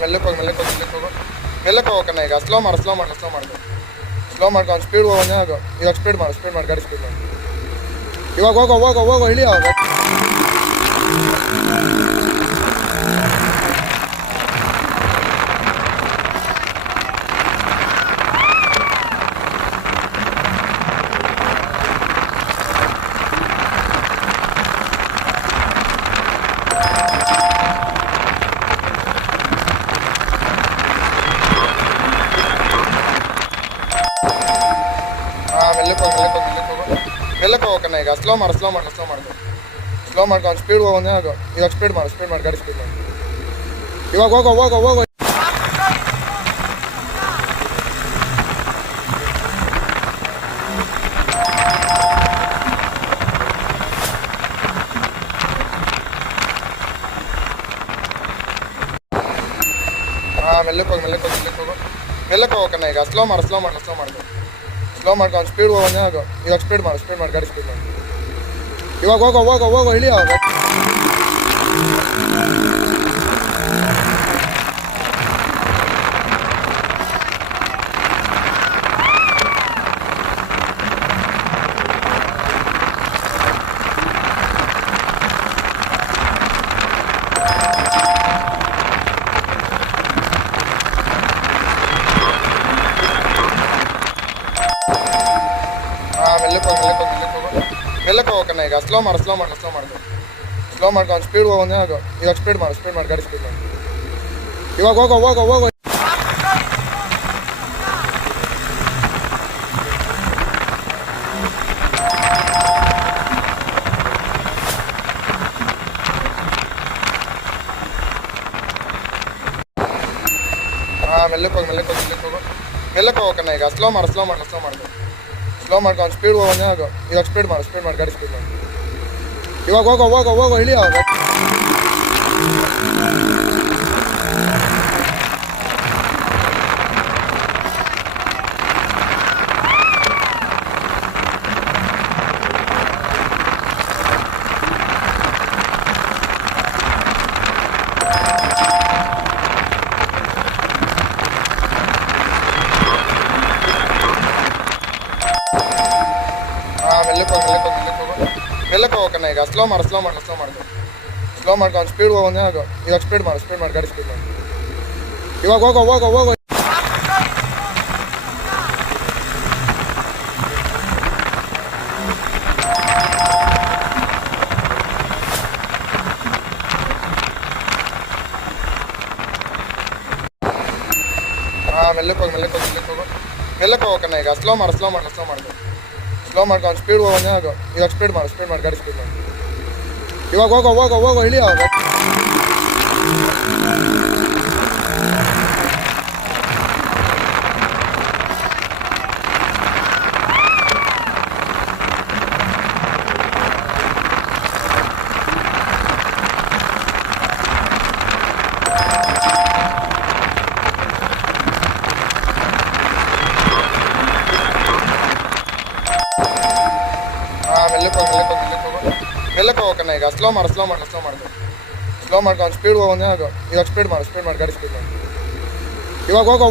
ಮೆಲ್ಲಕ್ಕೆ ಹೋಗಿ ಮೆಲ್ಲಕ್ಕೆ ಹೋಗಣ್ಣ. ಈಗ ಸ್ಲೋ ಮಾಡು ಸ್ಲೋ ಮಾಡ್ಕೊಂಡು ಸ್ಪೀಡ್ ಹೋಗೋಣ. ಇವಾಗ ಸ್ಪೀಡ್ ಮಾಡು ಗಾಡಿ ಸ್ಪೀಡ್ ಮಾಡಿ. ಇವಾಗ ಹೋಗೋ ಇಳಿ. ಮೆಲ್ಲಕ್ಕೆ ಹೋಗಣ್ಣ. ಈಗ ಸ್ಲೋ ಮಾಡ್ಕೊಂಡು ಸ್ಪೀಡ್ ಹೋಗೋಣ. ಇವಾಗ ಸ್ಪೀಡ್ ಮಾಡು ಗಾಡಿ ಸ್ಪೀಡ್ ಮಾಡಿ. ಇವಾಗ ಹೋಗೋ ಮೆಲ್ಲಕ್ಕೆ ಹೋಗಣ್ಣ. ಈಗ ಸ್ಲೋ ಮಾಡ್ಕೊಂಡು ಸ್ಪೀಡ್ ಹೋಗೋಣ. ಇವಾಗ ಸ್ಪೀಡ್ ಮಾಡು ಗಾಡಿ ಸ್ಪೀಡ್ ಮಾಡಿ. ಇವಾಗ ಹೋಗೋ ಇಳಿ. ಮೆಲ್ಲಕ್ಕೆ ಹೋಗಣ್ಣ. ಈಗ ಸ್ಲೋ ಮಾಡ್ಕೊಂಡು ಸ್ಪೀಡ್ ಹೋಗೋಣ. ಇವಾಗ ಸ್ಪೀಡ್ ಮಾಡು ಗಾಡಿ ಸ್ಪೀಡ್ ಮಾಡಿ. ಇವಾಗ ಹೋಗೋ ಮೆಲ್ಲಕ್ಕೆ ಹೋಗಣ್ಣ. ಈಗ ಸ್ಲೋ ಮಾಡ್ಕೊಂಡು ಸ್ಪೀಡ್ ಹೋಗೋಣ. ಇವಾಗ ಸ್ಪೀಡ್ ಮಾಡು ಗಾಡಿ ಸ್ಪೀಡ್ ಮಾಡಿ. ಇವಾಗ ಹೋಗೋ ಇಳಿ. ಮೆಲ್ಲಕ್ಕೆ ಹೋಗಣ್ಣ. ಈಗ ಸ್ಲೋ ಮಾಡ್ಕೊಂಡು ಸ್ಪೀಡ್ ಹೋಗೋಣ. ಇವಾಗ ಸ್ಪೀಡ್ ಮಾಡು ಗಾಡಿ ಸ್ಪೀಡ್ ಮಾಡಿ. ಇವಾಗ ಹೋಗೋ ಮೆಲ್ಲಕ್ಕೆ ಹೋಗಣ್ಣ. ಈಗ ಸ್ಲೋ ಮಾಡ್ಕೊಂಡು ಸ್ಪೀಡ್ ಹೋಗೋಣ. ಇವಾಗ ಸ್ಪೀಡ್ ಮಾಡು ಗಾಡಿ ಸ್ಪೀಡ್ ಮಾಡಿ. ಇವಾಗ ಹೋಗೋ ಇಳಿ. ಮೆಲ್ಲಕ್ಕೆ ಹೋಗಣ್ಣ. ಈಗ ಸ್ಲೋ ಮಾಡ್ಕೊಂಡು ಸ್ಪೀಡ್ ಹೋಗೋಣ. ಇವಾಗ ಸ್ಪೀಡ್ ಮಾಡು ಗಾಡಿ ಸ್ಪೀಡ್ ಮಾಡಿ. ಇವಾಗ ಹೋಗೋ